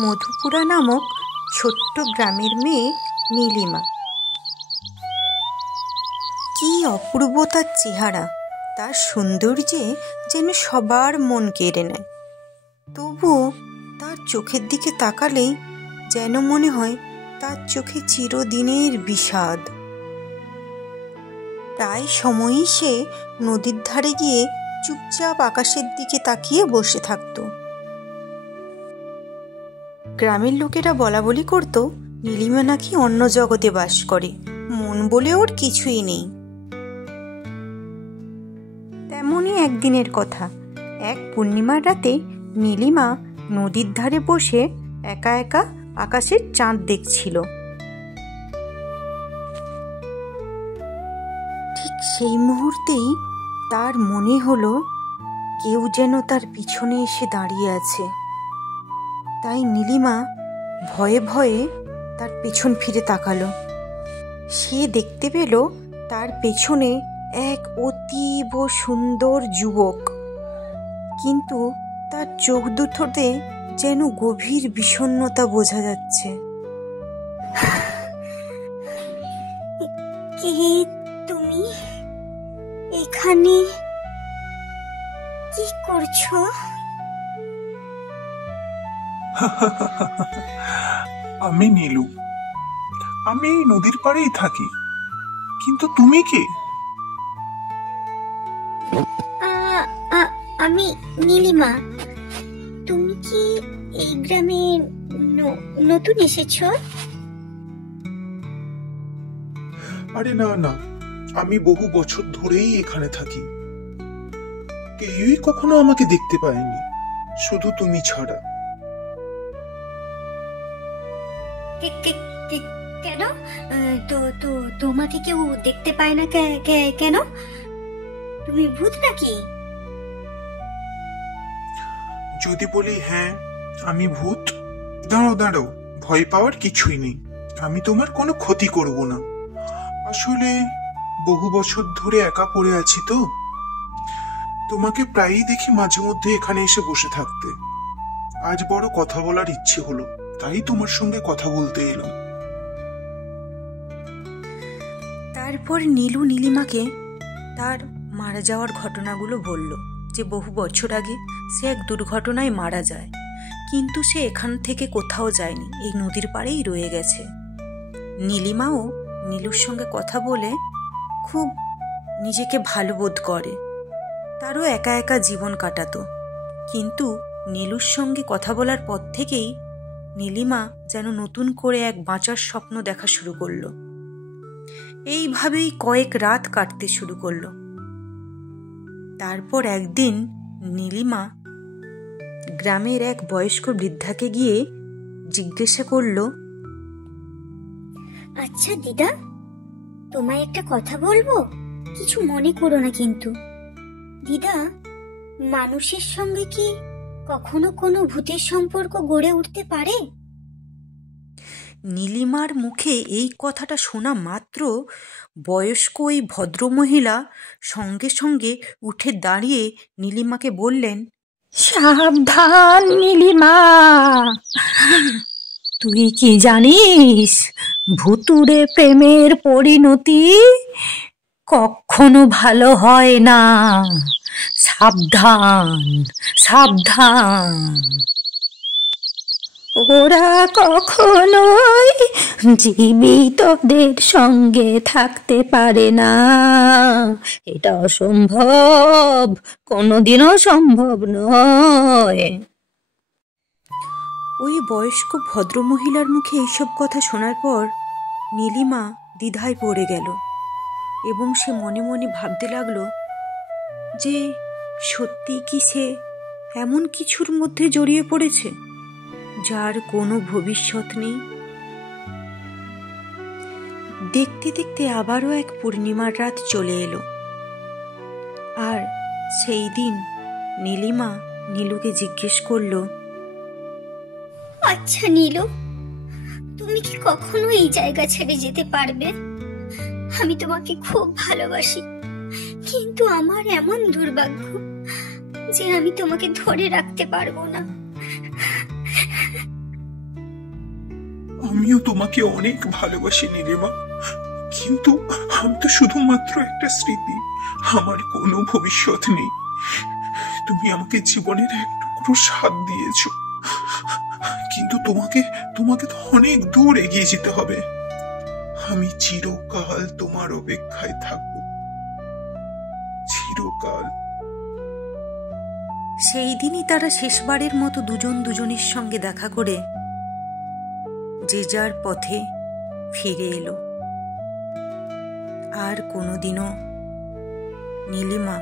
মধুপুরা নামক ছোট্ট গ্রামের মেয়ে নীলিমা। কি অপূর্ব তার চেহারা, তার সৌন্দর্যে যেন সবার মন কেড়ে নেয়। তবু তার চোখের দিকে তাকালেই যেন মনে হয় তার চোখে চিরদিনের বিষাদ। প্রায় সময়ই সে নদীর ধারে গিয়ে চুপচাপ আকাশের দিকে তাকিয়ে বসে থাকত। গ্রামের লোকেরা বলা বলি করত নীলিমা নাকি অন্য জগতে বাস করে, মন বলে ওর কিছুই নেই। তেমনই একদিনের কথা, এক পূর্ণিমার রাতে নীলিমা নদীর ধারে বসে একা একা আকাশের চাঁদ দেখছিল। ঠিক সেই মুহূর্তেই তার মনে হলো কেউ যেন তার পিছনে এসে দাঁড়িয়ে আছে। তাই নীলিমা ভয়ে ভয়ে তার পেছন ফিরে তাকালো। সে দেখতে পেল তার পেছনে এক অতীব সুন্দর যুবক, কিন্তু তার চোখ দুটোতে যেন গভীর বিষণ্ণতা বোঝা যাচ্ছে। কে তুমি? এখানে কি করছো? আমি নীলু, আমি এই নদীর পাড়েই থাকি, কিন্তু তুমি কে? আমি নীলিমা। তুমি কি এই গ্রামে নতুন এসেছো? আরে না না, আমি বহু বছর ধরেই এখানে থাকি। কেউই কখনো আমাকে দেখতে পায়নি, শুধু তুমি ছাড়া। কেন? তোমাকে কেউ দেখতে পায় না কেন? তুমি ভূত নাকি? যদি বলি হ্যাঁ আমি ভূত, দাঁড়াও দাঁড়াও, ভয় পাওয়ার কিছুই নেই। আমি তোমার কোনো ক্ষতি করব না। আসলে বহু বছর ধরে একা পড়ে আছি তো, তোমাকে প্রায়ই দেখি মাঝে মধ্যে এখানে এসে বসে থাকতে। আজ বড় কথা বলার ইচ্ছে হলো, তাই তোমার সঙ্গে কথা বলতে এলাম। তারপর নীলু নীলিমাকে তার মারা যাওয়ার ঘটনাগুলো বলল, যে বহু বছর আগে সে এক দুর্ঘটনায় মারা যায়, কিন্তু সে এখান থেকে কোথাও যায়নি, এই নদীর পাড়েই রয়ে গেছে। নীলিমাও নীলুর সঙ্গে কথা বলে খুব নিজেকে ভালো বোধ করে। তারও একা একা জীবন কাটাতো, কিন্তু নীলুর সঙ্গে কথা বলার পর থেকেই নীলিমা যেন নতুন করে এক বাঁচার স্বপ্ন দেখা শুরু করলো। এইভাবেই কয়েক রাত কাটতে শুরু করলো। তারপর একদিন নীলিমা গ্রামের এক বয়স্ক বৃদ্ধাকে গিয়ে জিজ্ঞাসা করলো, আচ্ছা দিদা, তোমায় একটা কথা বলবো, কিছু মনে করো না কিন্তু। দিদা, মানুষের সঙ্গে কি কখনো কোনো ভূতের সম্পর্ক গড়ে উঠতে পারে? নীলিমার মুখে এই কথাটা শোনা মাত্র বয়স্ক ওই ভদ্রমহিলা সঙ্গে সঙ্গে উঠে দাঁড়িয়ে নীলিমাকে বললেন, সাবধান নীলিমা, তুই কি জানিস ভুতুড়ে প্রেমের পরিণতি কখনো ভালো হয় না। সাবধান সাবধান, ওরা কখনোই জীবিতদের সঙ্গে থাকতে পারে না। এটা অসম্ভব, কোনোদিনও সম্ভব নয়। ওই বয়স্ক ভদ্রমহিলার মুখে এইসব কথা শোনার পর নীলিমা দ্বিধায় পড়ে গেল এবং সে মনে মনে ভাবতে লাগলো যে সত্যি কি সে এমন কিছুর মধ্যে জড়িয়ে পড়েছে যার কোনো ভবিষ্যৎ নেই। দেখতে দেখতে আবারও এক পূর্ণিমার রাত চলে এলো, আর সেই দিন নীলিমা নীলুকে জিজ্ঞেস করলো, আচ্ছা নীলু, তুমি কি কখনো এই জায়গা ছেড়ে যেতে পারবে? আমি তোমাকে খুব ভালোবাসি, কিন্তু আমার এমন দুর্ভাগ্য যে আমি তোমাকে ধরে রাখতে পারবো না। আমিও তোমাকে অনেক ভালোবাসি নীলিমা, কিন্তু আমি তো শুধুমাত্র একটা স্মৃতি, আমার কোনো ভবিষ্যৎ নেই। তুমি আমাকে জীবনের এক টুকরো স্বাদ দিয়েছো, কিন্তু তোমাকে তো অনেক দূর এগিয়ে যেতে হবে। আমি চিরকাল তোমার অপেক্ষায় থাকবো, চিরকাল। সেই দিনই তারা শেষবারের মতো দুজন দুজনের সঙ্গে দেখা করে যে যার পথে ফিরে এলো। আর কোনোদিনও নীলিমা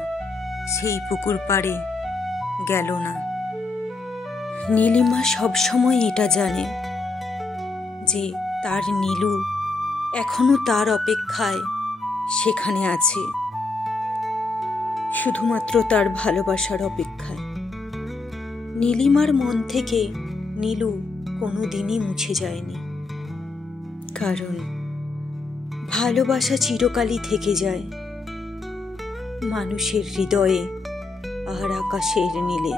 সেই পুকুর পাড়ে গেল না। নীলিমা সবসময় এটা জানে যে তার নীলু এখনো তার অপেক্ষায় সেখানে আছে, শুধুমাত্র তার ভালোবাসার অপেক্ষায়। নীলিমার মন থেকে নীলু কোনোদিনই মুছে যায়নি, কারণ ভালোবাসা চিরকালই থেকে যায় মানুষের হৃদয়ে আর আকাশের নীলে।